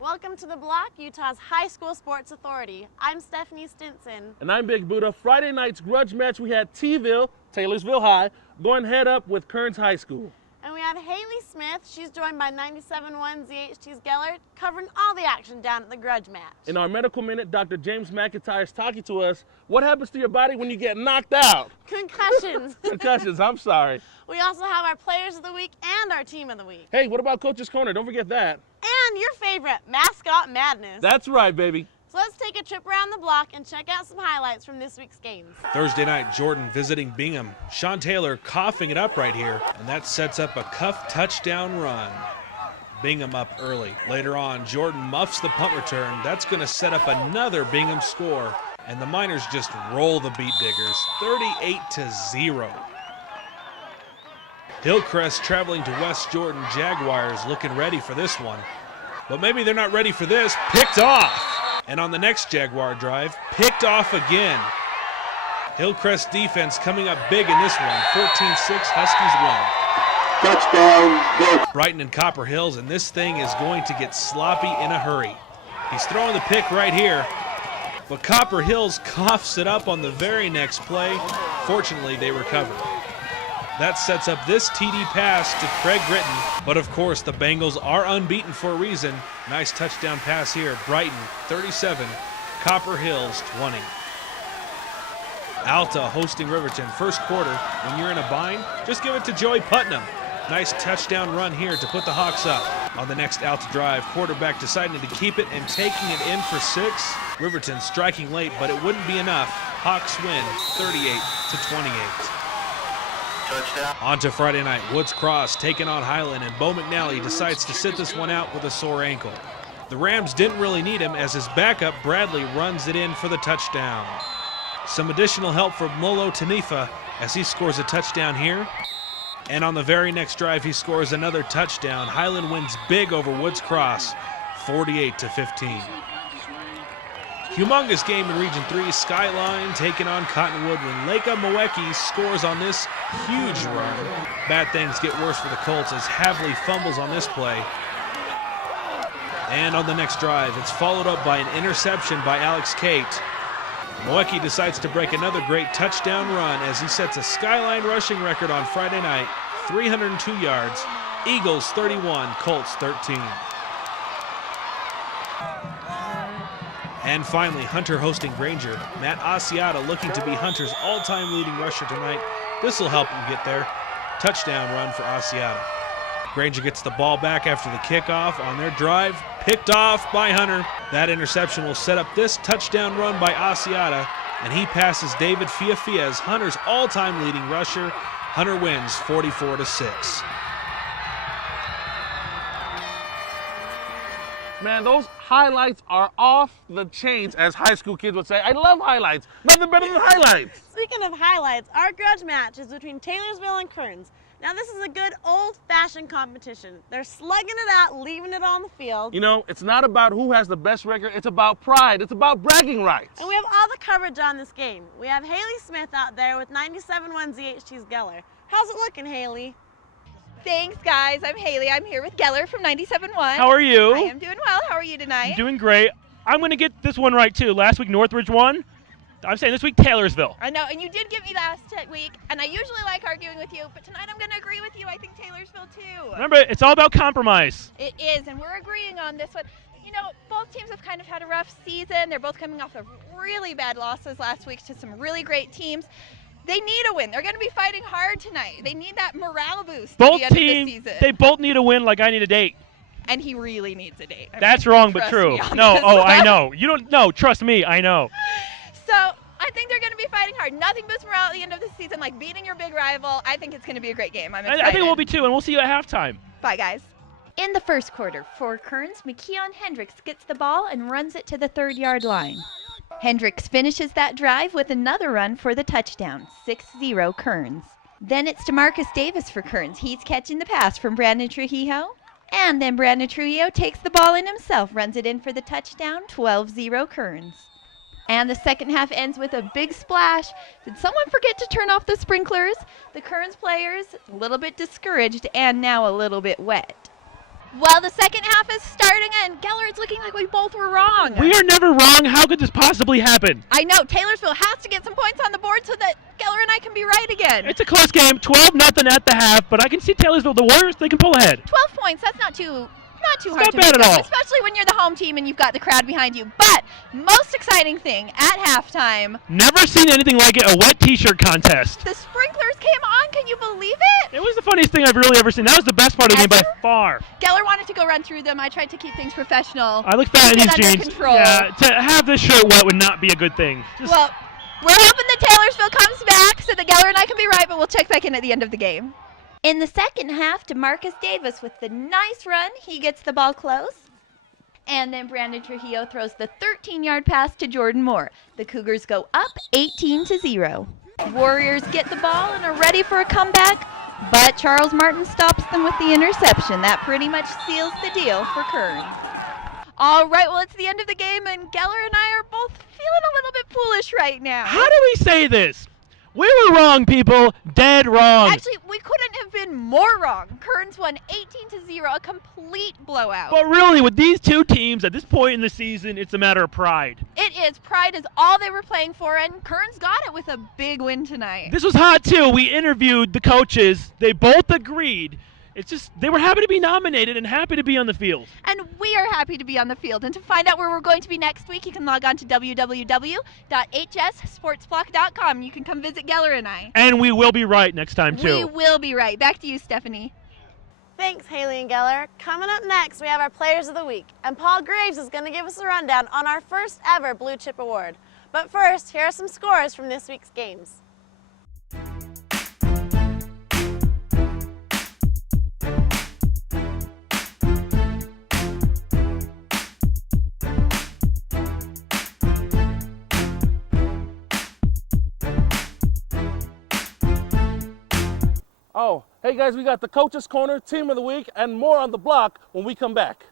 Welcome to The Block, Utah's high school sports authority. I'm Stephanie Stinson. And I'm Big Buddha. Friday night's grudge match, we had T-ville, Taylorsville High, going head up with Kearns High School. And we have Haley Smith. She's joined by 97.1 ZHT's Gellert, covering all the action down at the grudge match. In our medical minute, Dr. James McIntyre is talking to us. What happens to your body when you get knocked out? Concussions. Concussions, I'm sorry. We also have our players of the week and our team of the week. Hey, what about Coach's Corner? Don't forget that. And your favorite, Mascot Madness. That's right, baby. So let's take a trip around the block and check out some highlights from this week's games. Thursday night, Jordan visiting Bingham. Sean Taylor coughing it up right here, and that sets up a cuff touchdown run. Bingham up early. Later on, Jordan muffs the punt return. That's going to set up another Bingham score, and the Miners just roll the Beat Diggers, 38-0. Hillcrest traveling to West Jordan. Jaguars looking ready for this one, but maybe they're not ready for this. Picked off. And on the next Jaguar drive, picked off again. Hillcrest defense coming up big in this one. 14-6, Huskies win. Touchdown, go. Brighton and Copper Hills, and this thing is going to get sloppy in a hurry. He's throwing the pick right here, but Copper Hills coughs it up on the very next play. Fortunately, they recover. That sets up this TD pass to Craig Gritton. But of course, the Bengals are unbeaten for a reason. Nice touchdown pass here. Brighton 37, Copper Hills 20. Alta hosting Riverton. First quarter, when you're in a bind, just give it to Joey Putnam. Nice touchdown run here to put the Hawks up. On the next Alta drive, quarterback deciding to keep it and taking it in for 6. Riverton striking late, but it wouldn't be enough. Hawks win 38-28. Touchdown. On to Friday night, Woods Cross taking on Highland, and Bo McNally decides to sit this one out with a sore ankle. The Rams didn't really need him as his backup, Bradley, runs it in for the touchdown. Some additional help from Molo Tanifa as he scores a touchdown here. And on the very next drive, he scores another touchdown. Highland wins big over Woods Cross, 48-15. Humongous game in Region 3, Skyline taking on Cottonwood when Leka Moeki scores on this huge run. Bad things get worse for the Colts as Havley fumbles on this play. And on the next drive, it's followed up by an interception by Alex Kate. Moeki decides to break another great touchdown run as he sets a Skyline rushing record on Friday night, 302 yards, Eagles 31, Colts 13. And finally, Hunter hosting Granger. Matt Asiata looking to be Hunter's all-time leading rusher tonight. This will help him get there. Touchdown run for Asiata. Granger gets the ball back after the kickoff on their drive. Picked off by Hunter. That interception will set up this touchdown run by Asiata, and he passes David Fiafia as Hunter's all-time leading rusher. Hunter wins 44-6. Man, those highlights are off the chains, as high school kids would say. I love highlights. Nothing better than highlights. Speaking of highlights, our grudge match is between Taylorsville and Kearns. Now this is a good old-fashioned competition. They're slugging it out, leaving it on the field. You know, it's not about who has the best record. It's about pride. It's about bragging rights. And we have all the coverage on this game. We have Haley Smith out there with 97.1 ZHT's Geller. How's it looking, Haley? Thanks, guys. I'm Haley. I'm here with Geller from 97.1. How are you? I am doing well. How are you tonight? Doing great. I'm going to get this one right, too. Last week, Northridge won. I'm saying this week, Taylorsville. I know, and you did get me last week, and I usually like arguing with you, but tonight I'm going to agree with you. I think Taylorsville, too. Remember, it's all about compromise. It is, and we're agreeing on this one. You know, both teams have kind of had a rough season. They're both coming off of really bad losses last week to some really great teams. They need a win. They're going to be fighting hard tonight. They need that morale boost Both at the teams, end of the season. they both need a win like I need a date. And he really needs a date. That's wrong, but true. No, I know. You don't know. Trust me, I know. So I think they're going to be fighting hard. Nothing boosts morale at the end of the season like beating your big rival. I think it's going to be a great game. I'm excited. I think it will be, too, and we'll see you at halftime. Bye, guys. In the first quarter, for Kearns, McKeon Hendricks gets the ball and runs it to the 3rd-yard line. Hendricks finishes that drive with another run for the touchdown, 6-0 Kearns. Then it's DeMarcus Davis for Kearns. He's catching the pass from Brandon Trujillo. And then Brandon Trujillo takes the ball in himself, runs it in for the touchdown, 12-0 Kearns. And the second half ends with a big splash. Did someone forget to turn off the sprinklers? The Kearns players a little bit discouraged and now a little bit wet. Well, the second half is starting, and Geller, it's looking like we both were wrong. We are never wrong. How could this possibly happen? I know. Taylorsville has to get some points on the board so that Geller and I can be right again. It's a close game, 12-0 at the half, but I can see Taylorsville, the Warriors, they can pull ahead. 12 points, that's not too hard not to bad make at up, all. especially when you're the home team and you've got the crowd behind you. But most exciting thing at halftime, Never seen anything like it, a wet t-shirt contest. the sprinklers came on. Can you believe it? It was the funniest thing I've really ever seen. That was the best part of the game by Ever? far. Geller wanted to go run through them. I tried to keep things professional. I look fat in Get these under jeans. control. Yeah, to have this shirt wet would not be a good thing. Just- Well, we're hoping that Taylorsville comes back so that Geller and I can be right, but we'll check back in at the end of the game. In the second half, DeMarcus Davis with the nice run. He gets the ball close. And then Brandon Trujillo throws the 13-yard pass to Jordan Moore. The Cougars go up 18-0. Warriors get the ball and are ready for a comeback, but Charles Martin stops them with the interception. That pretty much seals the deal for Kearns. All right, well, it's the end of the game, and Geller and I are both feeling a little bit foolish right now. How do we say this? We were wrong, people. Dead wrong. Actually, we couldn't have been more wrong. Kearns won 18-0, a complete blowout. But really, with these two teams at this point in the season, it's a matter of pride. It is. Pride is all they were playing for, and Kearns got it with a big win tonight. This was hot, too. We interviewed the coaches. They both agreed. It's just they were happy to be nominated and happy to be on the field. And we are happy to be on the field. And to find out where we're going to be next week, you can log on to www.hssportsblock.com. You can come visit Geller and I. And we will be right next time, too. We will be right. Back to you, Stephanie. Thanks, Haley and Geller. Coming up next, we have our Players of the Week, and Paul Graves is going to give us a rundown on our first ever Blue Chip Award. But first, here are some scores from this week's games. Oh, hey guys, we got the Coach's Corner, Team of the Week, and more on the block when we come back.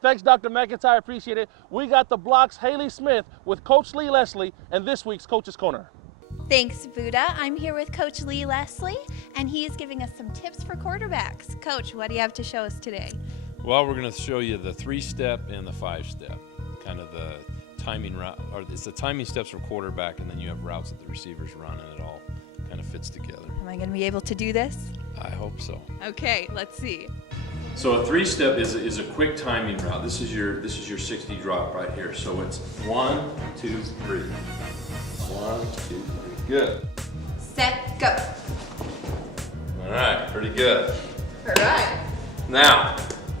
Thanks, Dr. McIntyre, appreciate it. We got the block's Haley Smith with Coach Lee Leslie and this week's Coach's Corner. Thanks, Buddha. I'm here with Coach Lee Leslie, and he is giving us some tips for quarterbacks. Coach, what do you have to show us today? Well, we're going to show you the 3-step and the 5-step, kind of the timing route, or it's the timing steps for quarterback, and then you have routes that the receivers run, and it all kind of fits together. Am I going to be able to do this? I hope so. Okay, let's see. So a 3-step is a quick timing route. This is your 60 drop right here. So it's 1, 2, 3. 1, 2, 3. Good. Set, go. All right, pretty good. All right. Now,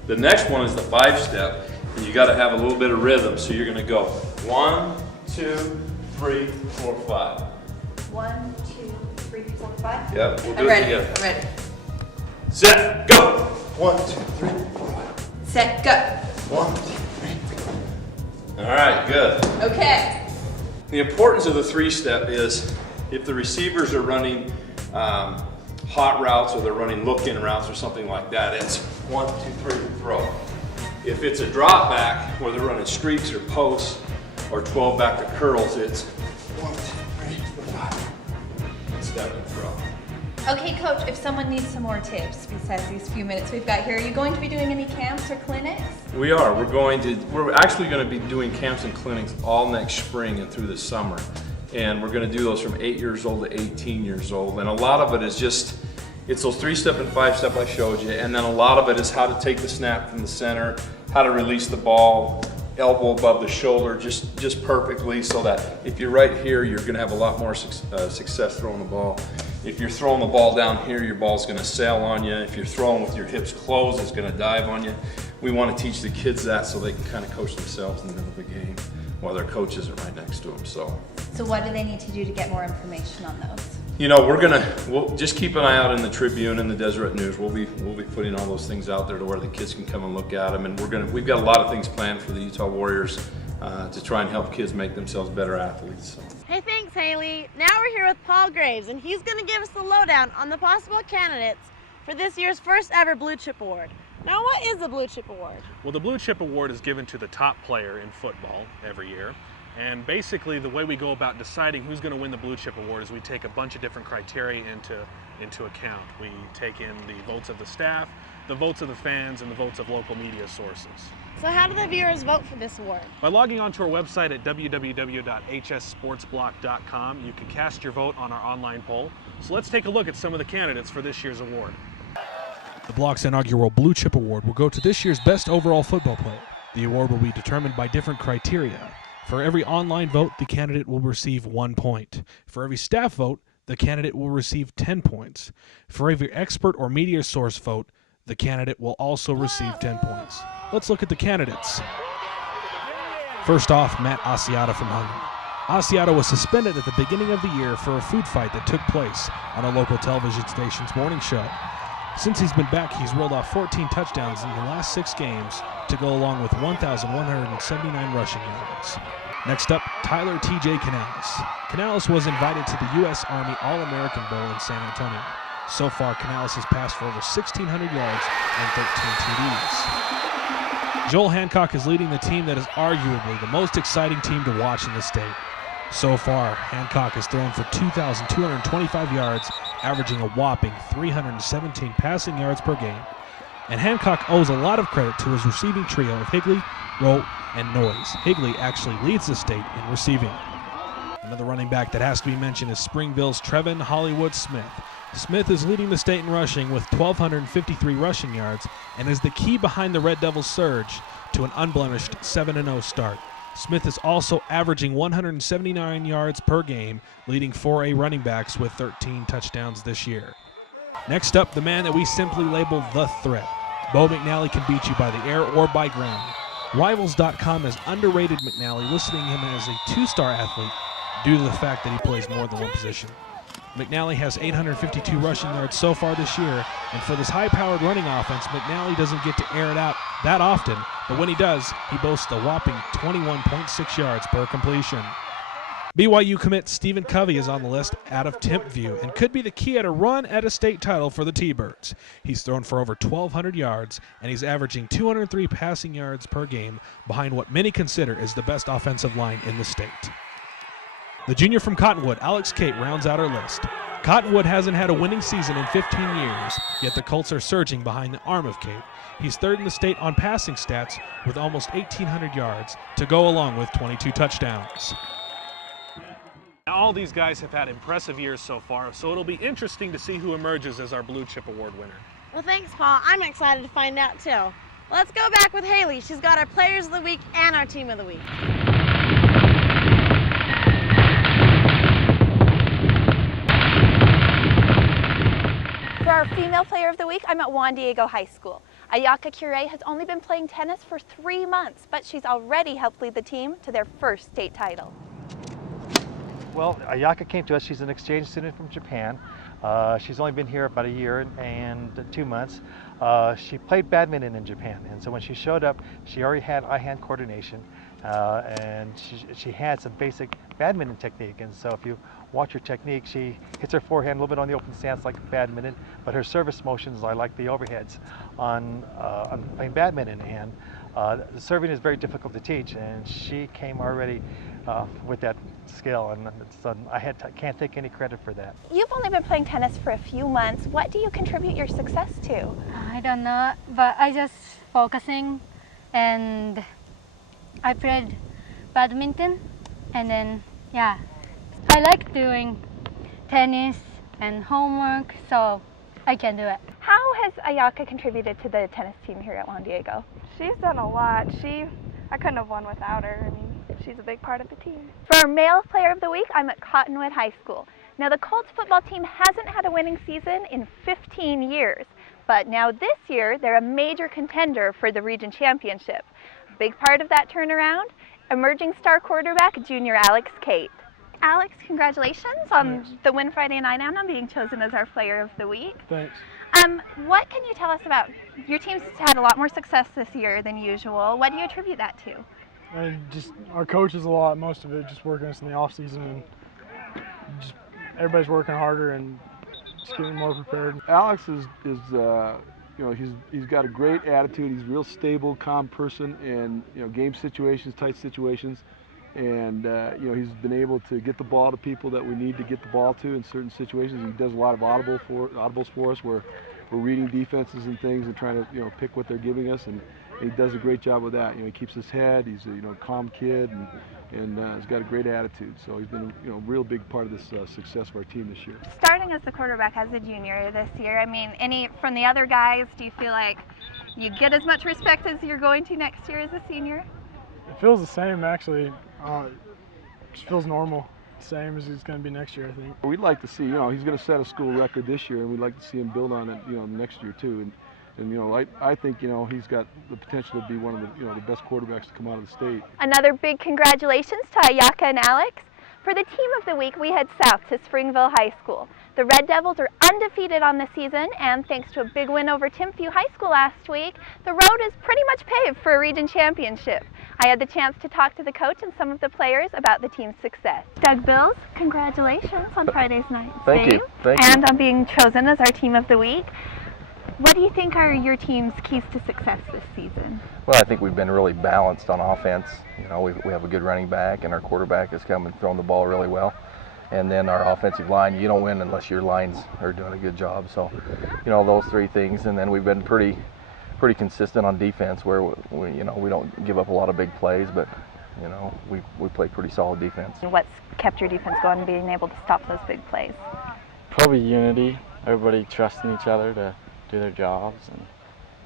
the next one is the 5-step, and you got to have a little bit of rhythm. So you're going to go 1, 2, 3, 4, 5. 1, 2, 3, 4, 5. Yep, we'll do I'm it ready. together. I'm ready. Set, go. 1, 2, 3, 4. Set, go. 1, 2, 3. All right, good. Okay. The importance of the 3-step is if the receivers are running hot routes or they're running look-in routes or something like that, it's 1, 2, 3, throw. If it's a drop back where they're running streaks or posts or 12 back to curls, it's 1, 2, 3, 5. Step and throw. Okay, Coach, if someone needs some more tips besides these few minutes we've got here, are you going to be doing any camps or clinics? We are. We're actually going to be doing camps and clinics all next spring and through the summer. And we're going to do those from 8 years old to 18 years old. And a lot of it is just, it's those 3-step and 5-step I showed you. And then a lot of it is how to take the snap from the center, how to release the ball, elbow above the shoulder, just perfectly, so that if you're right here, you're going to have a lot more success throwing the ball. If you're throwing the ball down here, your ball's going to sail on you. If you're throwing with your hips closed, it's going to dive on you. We want to teach the kids that so they can kind of coach themselves in the middle of the game while their coaches are right next to them. So what do they need to do to get more information on those? You know, we'll just keep an eye out in the Tribune and the Deseret News. We'll be putting all those things out there to where the kids can come and look at them. And we've got a lot of things planned for the Utah Warriors to try and help kids make themselves better athletes. So. Hey, thanks, Haley. Now we're here with Paul Graves, and he's going to give us the lowdown on the possible candidates for this year's first ever Blue Chip Award. Now, what is the Blue Chip Award? Well, the Blue Chip Award is given to the top player in football every year. And basically the way we go about deciding who's going to win the Blue Chip Award is we take a bunch of different criteria into account. We take in the votes of the staff, the votes of the fans, and the votes of local media sources. So how do the viewers vote for this award? By logging onto our website at www.hssportsblock.com, you can cast your vote on our online poll. So let's take a look at some of the candidates for this year's award. The Block's inaugural Blue Chip Award will go to this year's best overall football player. The award will be determined by different criteria. For every online vote, the candidate will receive 1 point. For every staff vote, the candidate will receive 10 points. For every expert or media source vote, the candidate will also receive 10 points. Let's look at the candidates. First off, Matt Asiata from Hungary. Asiata was suspended at the beginning of the year for a food fight that took place on a local television station's morning show. Since he's been back, he's rolled off 14 touchdowns in the last 6 games to go along with 1,179 rushing yards. Next up, Tyler T.J. Canales. Canales was invited to the U.S. Army All-American Bowl in San Antonio. So far, Canales has passed for over 1,600 yards and 13 TDs. Joel Hancock is leading the team that is arguably the most exciting team to watch in the state. So far, Hancock has thrown for 2,225 yards, averaging a whopping 317 passing yards per game. And Hancock owes a lot of credit to his receiving trio of Higley, Rowe, and Noyes. Higley actually leads the state in receiving. Another running back that has to be mentioned is Springville's Trevin Hollywood Smith. Smith is leading the state in rushing with 1,253 rushing yards and is the key behind the Red Devils' surge to an unblemished 7-0 start. Smith is also averaging 179 yards per game, leading 4A running backs with 13 touchdowns this year. Next up, the man that we simply label the threat. Bo McNally can beat you by the air or by ground. Rivals.com has underrated McNally, listing him as a 2-star athlete due to the fact that he plays more than one position. McNally has 852 rushing yards so far this year, and for this high-powered running offense, McNally doesn't get to air it out that often, but when he does, he boasts a whopping 21.6 yards per completion. BYU commit Stephen Covey is on the list out of Timpview and could be the key at a run at a state title for the T-Birds. He's thrown for over 1,200 yards, and he's averaging 203 passing yards per game behind what many consider is the best offensive line in the state. The junior from Cottonwood, Alex Cate, rounds out our list. Cottonwood hasn't had a winning season in 15 years, yet the Colts are surging behind the arm of Cate. He's third in the state on passing stats with almost 1,800 yards to go along with 22 touchdowns. Now, all these guys have had impressive years so far, so it'll be interesting to see who emerges as our Blue Chip Award winner. Well, thanks, Paul. I'm excited to find out, too. Let's go back with Haley. She's got our Players of the Week and our Team of the Week. For our Female Player of the Week, I'm at Juan Diego High School. Ayaka Curé has only been playing tennis for 3 months, but she's already helped lead the team to their first state title. Well, Ayaka came to us. She's an exchange student from Japan. She's only been here about a year and 2 months. She played badminton in Japan, and so when she showed up, she already had eye-hand coordination, and she had some basic badminton technique. And so if you watch her technique, she hits her forehand a little bit on the open stance like badminton, but her service motions are like the overheads on playing badminton. And the serving is very difficult to teach, and she came already with that skill, and so can't take any credit for that. You've only been playing tennis for a few months. What do you contribute your success to? I don't know, but I just focusing, and I played badminton, and then yeah, I like doing tennis and homework, so I can do it. How has Ayaka contributed to the tennis team here at Juan Diego? She's done a lot. I couldn't have won without her. I mean, she's a big part of the team. For our Male Player of the Week, I'm at Cottonwood High School. Now, the Colts football team hasn't had a winning season in 15 years, but now this year, they're a major contender for the region championship. A big part of that turnaround, emerging star quarterback, junior Alex Cate. Alex, congratulations on the win Friday night and on being chosen as our Player of the Week. Thanks. What can you tell us about your team's had a lot more success this year than usual? What do you attribute that to? Just our coaches a lot, most of it just working us in the off season, and just everybody's working harder and just getting more prepared. Alex is you know, he's got a great attitude. He's a real stable, calm person in game situations, tight situations, And you know, he's been able to get the ball to people that we need to get the ball to in certain situations. He does a lot of audibles for us, where we're reading defenses and things and trying to, you know, pick what they're giving us, and he does a great job with that. You know, he keeps his head. He's a, you know, calm kid, and he's got a great attitude. So he's been, you know, a real big part of this success of our team this year. Starting as the quarterback as a junior this year, I mean, from the other guys, do you feel like you get as much respect as you're going to next year as a senior? It feels the same, actually. It just feels normal, same as it's going to be next year, I think. We'd like to see, you know, he's going to set a school record this year, and we'd like to see him build on it, you know, next year too. And you know, I think, you know, he's got the potential to be one of the, you know, the best quarterbacks to come out of the state. Another big congratulations to Ayaka and Alex. For the team of the week, we head south to Springville High School. The Red Devils are undefeated on the season, and thanks to a big win over Timpview High School last week, the road is pretty much paved for a region championship. I had the chance to talk to the coach and some of the players about the team's success. Doug Bills, congratulations on Friday's night's game. Thank you. And on being chosen as our team of the week. What do you think are your team's keys to success this season? Well, I think we've been really balanced on offense. You know, we have a good running back, and our quarterback has come and thrown the ball really well. And then our offensive line, you don't win unless your lines are doing a good job. So, you know, those three things. And then we've been pretty consistent on defense, where we don't give up a lot of big plays, but you know, we play pretty solid defense. What's kept your defense going and being able to stop those big plays? Probably unity. Everybody trusting each other to do their jobs and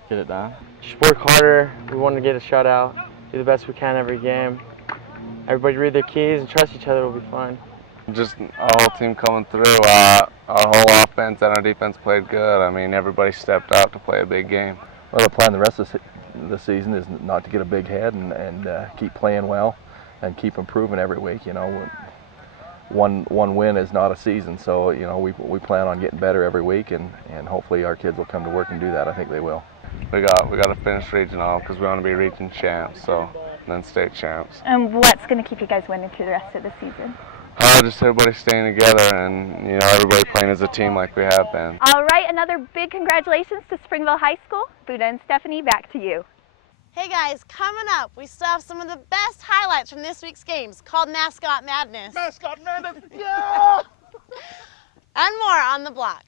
get it done. Just work harder. We want to get a shutout. Do the best we can every game. Everybody read their keys and trust each other. Will be fine. Just our whole team coming through. Our whole offense and our defense played good. I mean, everybody stepped up to play a big game. Well, the plan the rest of the season is not to get a big head and keep playing well and keep improving every week. You know, one win is not a season, so you know we plan on getting better every week, and hopefully our kids will come to work and do that. I think they will. We got to finish regional because we want to be region champs, so then state champs. And what's going to keep you guys winning through the rest of the season? Just everybody staying together and, you know, everybody playing as a team like we have been. All right, another big congratulations to Springville High School. Buddha and Stephanie, back to you. Hey guys, coming up, we still have some of the best highlights from this week's games called Mascot Madness. Mascot Madness, yeah! And more on the block.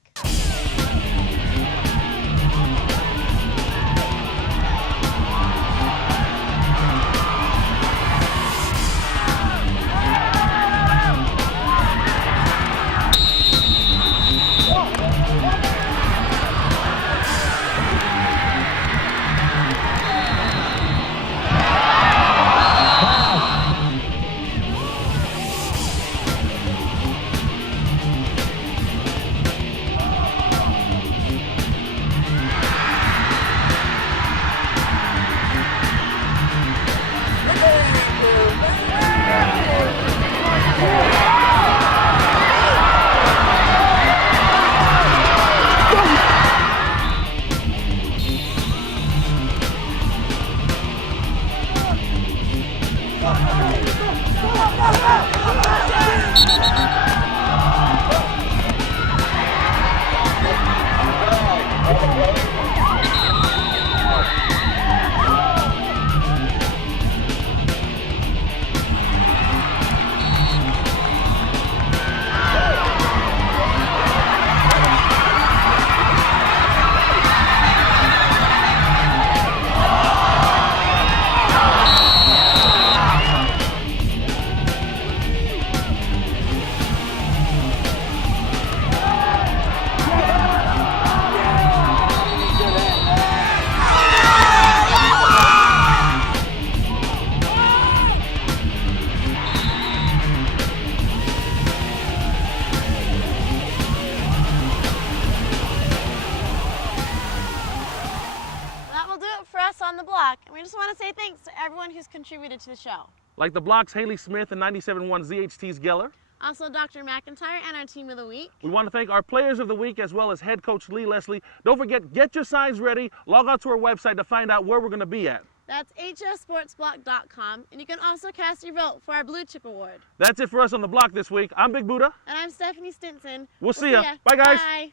On the block, and we just want to say thanks to everyone who's contributed to the show. Like the block's Haley Smith and 97.1 ZHT's Geller. Also Dr. McIntyre and our team of the week. We want to thank our players of the week as well as head coach Lee Leslie. Don't forget, get your signs ready. Log on to our website to find out where we're going to be at. That's hssportsblock.com, and you can also cast your vote for our Blue Chip Award. That's it for us on the block this week. I'm Big Buddha. And I'm Stephanie Stinson. We'll see ya. Bye, guys. Bye.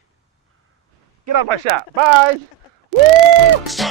Get out of my shot. Bye. Woo!